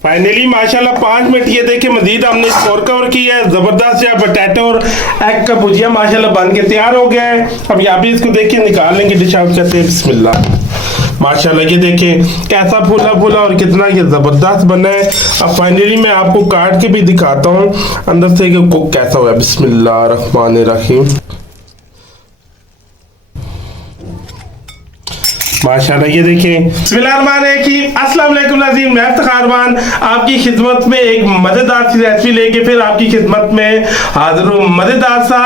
Finally माशाल्लाह 5 minute ये देखिए मजीद हमने स्कोर कवर किया है। जबरदस्त या पोटैटो और एग का भुजिया माशाल्लाह बन के तैयार हो गया है। अब यहाँ पे इसको देखिए निकाल लेंगे डिश आउट करते हैं। बिस्मिल्लाह। माशाल्लाह ये देखें कैसा फूला फूला और कितना ये जबरदस्त बना है। अब फाइनली मैं आपको काट के भी दिखाता हूँ अंदर से कुक कैसा हुआ है। बिस्मिल्लाह रहमान रहीम। माशाल्लाह ये देखें। बिस्मिल्लाहिर्रहमानिर्रहीम। अस्सलाम वालेकुम नाज़रीन, मैं इफ्तिखार खान आपकी खिदमत में एक मज़ेदार सी रेसिपी लेके फिर आपकी खिदमत में हाजिर हूँ। मज़ेदार सा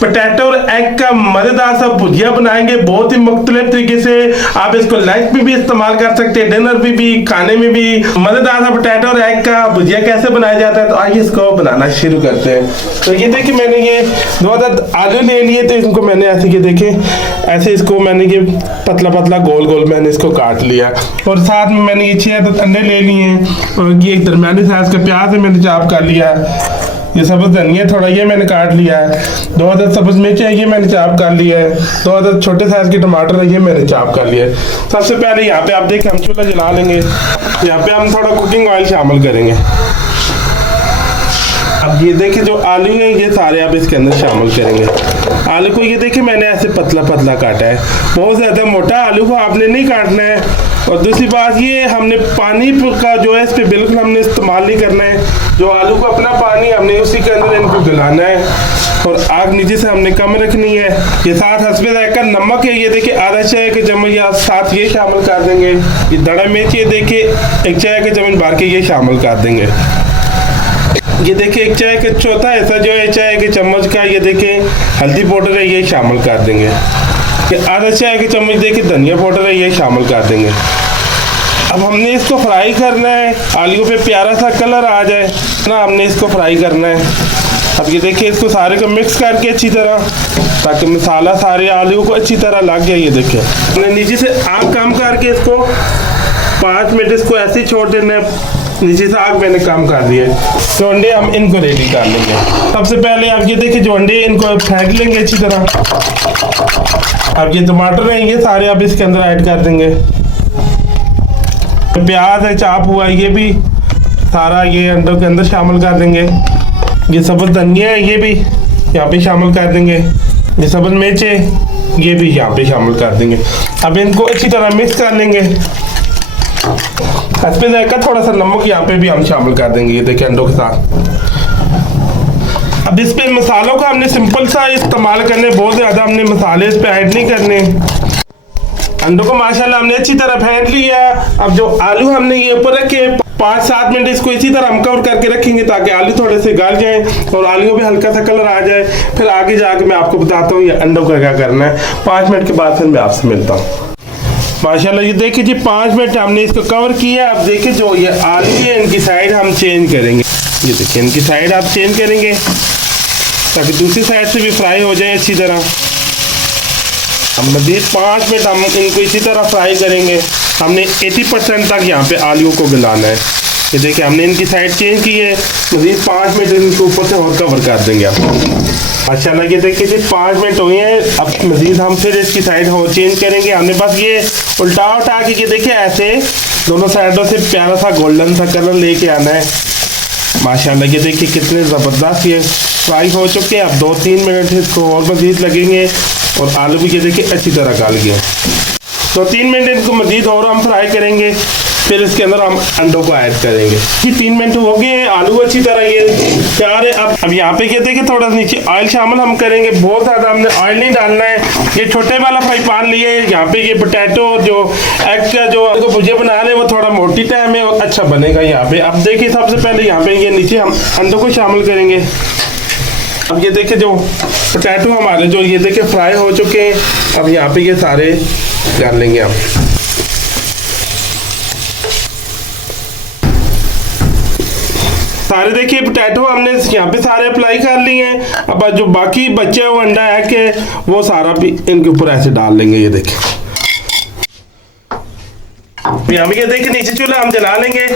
पोटैटो और एग का मज़ेदार सा भुजिया बनाएंगे बहुत ही मुख्तलिफ तरीके से। आप इसको लंच में भी इस्तेमाल कर सकते हैं, डिनर में भी, खाने में भी। मज़ेदार सा पोटैटो और एग का भुजिया कैसे बनाया जाता है तो आइए इसको बनाना शुरू करते हैं। तो ये देखिए मैंने ये 2 अदद आलू ले लिए, तो इनको मैंने ऐसे ये देखें ऐसे इसको मैंने ये पतला पतला गोल गोल मैंने इसको काट लिया और साथ में मैंने ये 6 अदद अंडे ले लिए हैं और ये एक दरमियानी साइज का प्याज है मैंने चॉप कर लिया। ये सब्ज़ धनिया थोड़ा ये मैंने काट लिया है। 2 अदद सब्ज़ मिर्च है ये मैंने चॉप कर लिया है। 2 अदद छोटे साइज के टमाटर है ये मैंने चॉप कर लिया है। सबसे पहले यहाँ पे आप देखें हम चूल्हा जला लेंगे। यहाँ पे हम थोड़ा कुकिंग ऑयल शामिल करेंगे। अब ये देखिए जो आलू है ये सारे आप इसके अंदर शामिल करेंगे। आलू को ये देखिए मैंने ऐसे पतला पतला काटा है, बहुत ज़्यादा मोटा आलू को आपने नहीं काटना है। और दूसरी बात ये हमने पानी का जो है इस पर बिल्कुल हमने इस्तेमाल नहीं करना है। जो आलू को अपना पानी हमने उसी के अंदर इनको गलाना है और आग नीचे से हमने कम रखनी है। ये साथ हस्बे जायका नमक है ये देखिए आधा चाय का चम्मच या साथ ये शामिल कर देंगे। ये दड़ा मिर्च ये देखिए 1 चाय का चम्मच भर के ये शामिल कर देंगे। ये देखिए 1 चाय का चौथा हिस्सा जो है चाय के चम्मच का ये देखिए हल्दी पाउडर है ये शामिल कर देंगे। ये आधा चाय का चम्मच देखिए धनिया पाउडर है ये शामिल कर देंगे। अब हमने इसको फ्राई करना है, आलू पे प्यारा सा कलर आ जाए ना हमने इसको फ्राई करना है। अब ये देखिए इसको सारे को मिक्स करके अच्छी तरह ताकि मसाला सारे आलू को अच्छी तरह लग गया। ये देखिए हमने नीचे से आग कम करके इसको 5 मिनट इसको ऐसे ही छोड़ देना है। नीचे से आग मैंने कम कर दिया है। तो अंडे हम इनको रेडी कर लेंगे। सबसे पहले आप ये देखिए जो अंडे इनको फेंक लेंगे अच्छी तरह। अब ये टमाटर हैं ये सारे आप इसके अंदर ऐड कर देंगे। प्याज है चॉप हुआ ये भी सारा ये अंडों के अंदर शामिल कर देंगे। ये सब्ज़ धनिया है ये भी यहाँ पे शामिल कर देंगे। ये सब्ज़ मिर्च है ये भी यहाँ पे शामिल कर देंगे। अब इनको अच्छी तरह मिक्स कर लेंगे। इस पे जाएगा थोड़ा सा नमक यहाँ पे भी हम शामिल कर देंगे ये देखिए अंडों के साथ। अब इस पे मसालों का हमने सिंपल सा इस्तेमाल करने, बहुत ज़्यादा हमने मसाले इस पे ऐड नहीं करने। अंडों को माशाल्लाह हमने अच्छी तरह फेंट लिया। अब जो आलू हमने ये ऊपर रखे 5-7 मिनट इसको इसी तरह हम कवर करके रखेंगे ताकि आलू थोड़े से गल जाएं और आलू भी हल्का सा कलर आ जाए। फिर आगे जाके मैं आपको बताता हूँ ये अंडों का क्या करना है। 5 मिनट के बाद फिर मैं आपसे मिलता हूँ। माशाल्लाह ये देखिए जी 5 मिनट हमने इसको कवर किया। अब देखिए जो ये आलू है इनकी साइड हम चेंज करेंगे। ये देखिए इनकी साइड आप चेंज करेंगे ताकि दूसरी साइड से भी फ्राई हो जाए अच्छी तरह। हम मज़ीद 5 मिनट हम इनको इसी तरह फ्राई करेंगे। हमने 80% तक यहाँ पे आलू को गलाना है। ये देखिए हमने इनकी साइड चेंज की है। मज़ीद 5 मिनट इनको ऊपर से और कवर कर देंगे आप। माशाल्लाह ये देखिए जी 5 मिनट हुए हैं। अब मज़ीद हम फिर इसकी साइड हो चेंज करेंगे। हमने बस ये उल्टा उठा के ये देखिए ऐसे दोनों साइडों से प्यारा सा गोल्डन सा कलर लेके आना है। माशाल्लाह ये देखिए कितने ज़बरदस्त ये फ्राई हो चुके हैं। अब 2-3 मिनट इसको और मज़ीद लगेंगे और आलू भी ये देखिए अच्छी तरह गल गए। 2-3 मिनट इनको मज़ीद और हम फ्राई करेंगे। फिर इसके अंदर हम अंडों को ऐड करेंगे। ये 3 मिनट हो गए, आलू अच्छी तरह ये तैयार है। अब यहाँ पे कहते हैं कि थोड़ा सा नीचे ऑयल शामिल हम करेंगे। बहुत ज़्यादा हमने ऑयल नहीं डालना है। ये छोटे वाला फ्राई पैन लिए यहाँ पे ये पोटैटो जो एग का जो भुजिया बना रहे हैं वो थोड़ा मोटी टाइम है और अच्छा बनेगा यहाँ पे। अब देखिए सबसे पहले यहाँ पे ये नीचे हम अंडों को शामिल करेंगे। अब ये देखिए जो पोटैटो हमारे जो ये देखिए फ्राई हो चुके हैं। अब यहाँ पे ये सारे कर लेंगे हम। सारे देखिए पोटैटो हमने यहाँ पे सारे अप्लाई कर लिए हैं। अब जो बाकी बचे हुए अंडा है कि वो सारा भी इनके ऊपर ऐसे डाल लेंगे। ये देखिए यहाँ पे ये देखिए नीचे चूल्हा हम जला लेंगे।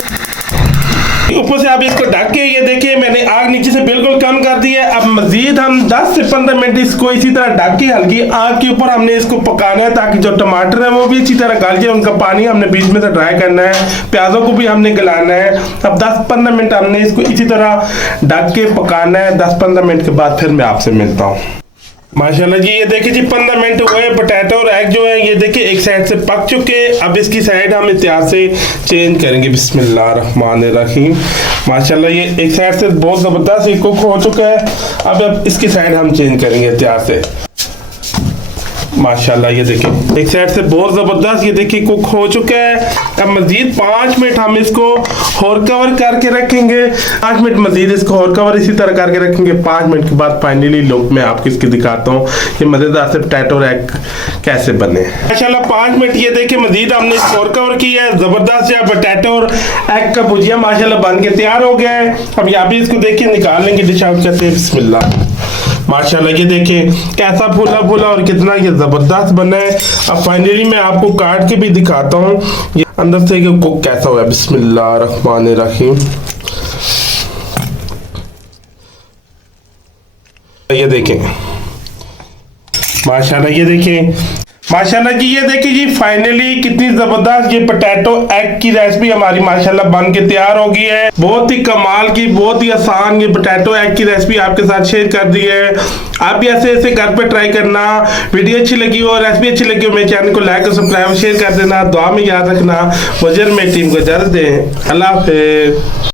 ऊपर से आप इसको ढक के ये देखिए मैंने आग नीचे से बिल्कुल कम कर दी है। अब मजीद हम 10 से 15 मिनट इसको इसी तरह ढक के हल्की आग के ऊपर हमने इसको पकाना है, ताकि जो टमाटर है वो भी अच्छी तरह गल जाए। उनका पानी हमने बीच में से ड्राई करना है, प्याजों को भी हमने गलाना है। अब 10-15 मिनट हमने इसको इसी तरह ढक के पकाना है। 10-15 मिनट के बाद फिर मैं आपसे मिलता हूँ। माशाल्लाह जी, ये देखिए जी 15 मिनट हुए। पोटैटो और एग जो है ये देखिए एक साइड से पक चुके। अब इसकी साइड हम इत्यार से चेंज करेंगे। बिस्मिल्लाहिर्रहमानिर्रहीम। माशाल्लाह ये एक साइड से बहुत ज़बरदस्त कुक हो चुका है। अब इसकी साइड हम चेंज करेंगे इत्यार से। माशाल्लाह ये देखिए एक साइड से बहुत ज़बरदस्त ये देखिए कुक हो चुका है। अब मजीद 5 मिनट हम इसको और कवर करके रखेंगे। 5 मिनट मजीद इसको और कवर इसी तरह करके रखेंगे। 5 मिनट के बाद फाइनली लुक मैं आपको इसकी दिखाता हूँ कि मज़ेदार से पोटैटो और एग कैसे बने। माशाल्लाह 5 मिनट ये देखिए मजीद हमने इसको और कवर किया है। ज़बरदस्त या पोटैटो और एग का भुजिया माशाल्लाह बन के तैयार हो गया है। अब यहाँ भी इसको देखिए निकाल लेंगे डिश आउट करते हैं। बिस्मिल्लाह। माशाल्लाह ये देखिए कैसा फूला फूला और कितना ये जबरदस्त बना है। अब फाइनली मैं आपको काट के भी दिखाता हूँ ये अंदर से कुक कैसा हुआ है। बिस्मिल्लाहिर्रहमानिर्रहीम। ये देखें माशाल्लाह, ये देखें माशाल्लाह जी, ये देखिए जी फाइनली कितनी जबरदस्त ये पोटैटो एग की रेसिपी हमारी माशाल्लाह बन के तैयार हो गई है। बहुत ही कमाल की, बहुत ही आसान ये पोटैटो एग की रेसिपी आपके साथ शेयर कर दी है। आप भी ऐसे ऐसे घर पे ट्राई करना। वीडियो अच्छी लगी हो, रेसिपी अच्छी लगी हो, मेरे चैनल को लाइक और सब्सक्राइब शेयर कर देना। दुआ में याद रखना। मुझे मेरी टीम को इजाजत दें। अल्लाह हाफिज़।